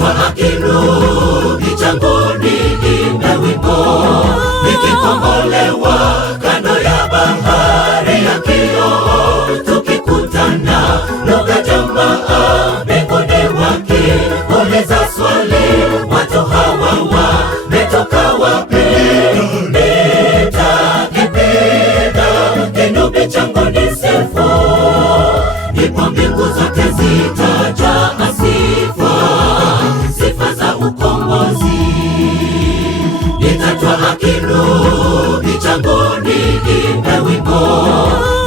Nitatwaa kinubi changuni, niimbe wimbo nikikombolewa kando ya bahari ya kioo, tukikutana lugha jamaa mbinguni wakiuliza swali, watu hawa wametoka wapi? Nitakipiga kinubi changu nisifu, ndipo mbingu zote zitajaa sifa, sifa za ukombozi. Nitatwaa kinubi changuni, niimbe wimbo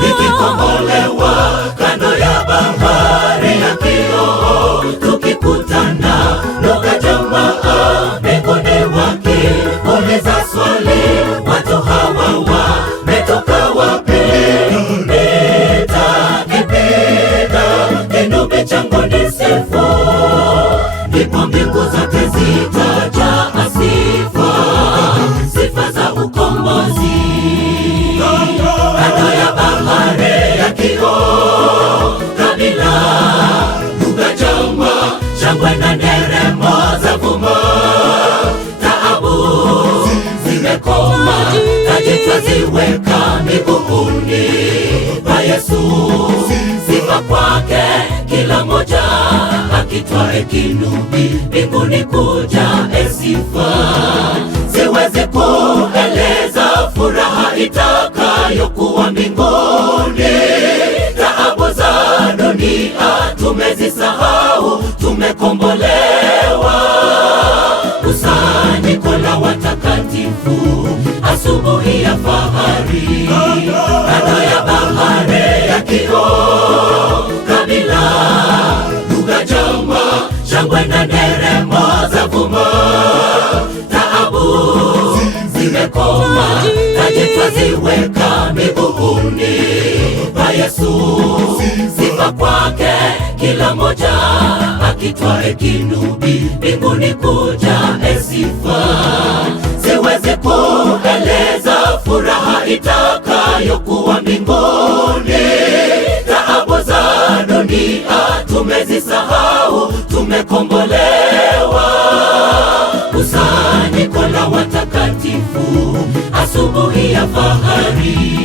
nikikombolewa kando ya bahari ya kioo, tukikutana lugha jamaa mbinguni wakiuliza swali, watu hawa wametoka wapi? Nitakipiga kinubi changu nisifu, ndipo mbingu zote zitajaa sifa, sifa za ukombozi. Kando ya bahari ya kioo, kabila, lugha, jamaa, shangwe na nderemo zavuma, taabu zimekoma, taji twaziweka miguuni pa Yesu. Sifa kwake kila moja akitwae kinubi mbinguni kujae sifa. Siwezi kueleza furaha itakayokuwa mbinguni, taabu za dunia tumezisahau, tumekombolewa. Kusanyiko la watakatifu, asubuhi ya fahari, kando ya bahari ya kioo, kabila, lugha, jamaa, shangwe na nderemo zavuma, taabu zimekoma, taji twaziweka miguuni pa Yesu. Sifa kwake kila moja akitwae kinubi mbinguni kujae sifa. Siwezi kueleza furaha itakayokuwa mbinguni, taabu za dunia tumezisahau, tumekombolewa. Kusanyiko la watakatifu, asubuhi ya fahari.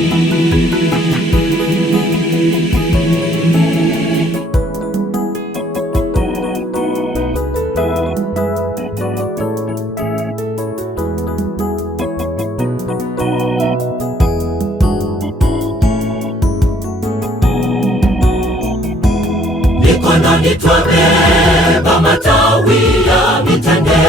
Mikononi twabeba matawi ya mitende,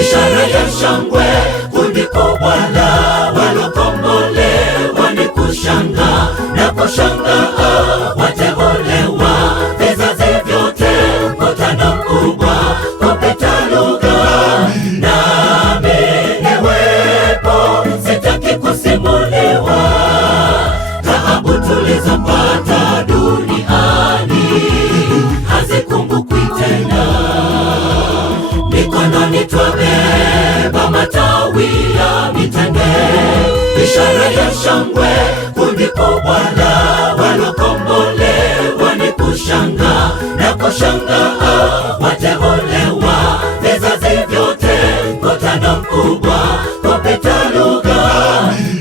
ishara ya shangwe, kundi kubwa la walokombolewa. Ni kushanga na kushangaa, wateolewa vizazi vyote, mkutano mkubwa kupita lugha. Nami niwepo, sitaki kusimuliwa, taabu tulizopata duniani hazikumbukwi tena. Mikononi twabeba matawi ya mitende, ishara ya shangwe, kundi kubwa la walokombolewa. Ni kushanga na kushangaa, wateolewa vizazi vyote, mkutano mkubwa kupita lugha.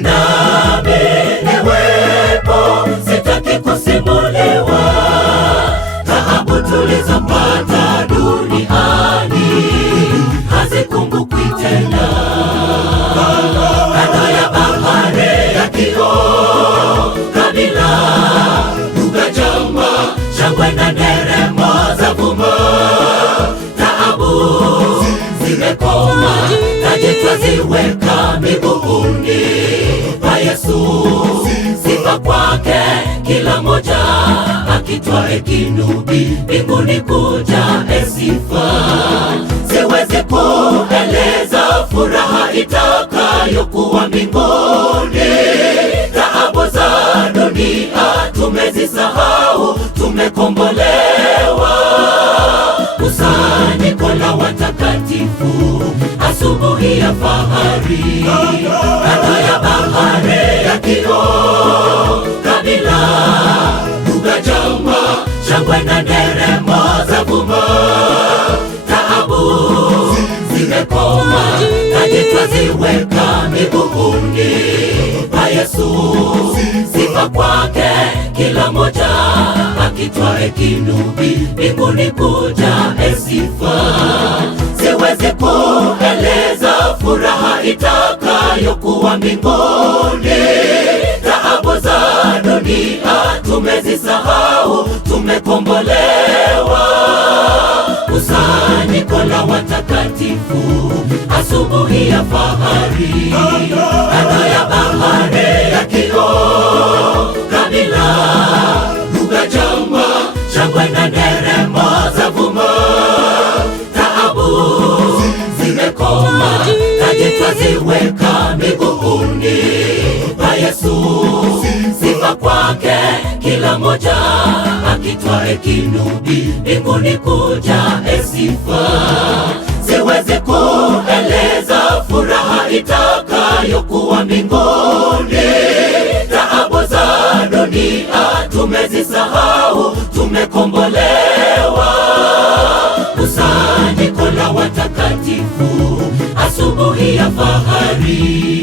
Nami niwepo, sitaki kusimuliwa, taabu tulizopata duniani hazikumbukwi tena. Kando ya bahari ya kioo, kabila, lugha, jamaa, shangwe na nderemo zavuma, taabu zimekoma, taji twaziweka miguuni pa Yesu. Sifa kwake kila moja akitwae kinubi mbinguni kujae sifa. Siwezi kueleza furaha itakayokuwa mbinguni, taabu za dunia tumezisahau, tumekombolewa. Kusanyiko la watakatifu, asubuhi ya fahari, kando ya bahari ya kioo, kabila, lugha, jamaa, shangwe na nderemo zavuma, taabu zimekoma, taji twaziweka miguuni pa Yesu. Sifa kwake kila moja akitwae kinubi mbinguni kuja sifa. Siwezi kueleza furaha itakayokuwa mbinguni. Taabu za dunia tumezisahau, tumekombolewa. Kusanyiko la watakatifu, asubuhi ya fahari, kando ya bahari ya kioo, kabila, lugha, jama, shangwe na nderemo zavuma. Taabu zimekoma, taji twaziweka miguuni pa Yesu. Sifa kwake kila moja akitwae kinubi mbinguni kuja sifa. Siwezi kueleza furaha itakayokuwa mbinguni. Taabu za dunia tumezisahau, tumekombolewa. Kusanyiko la watakatifu, asubuhi ya fahari.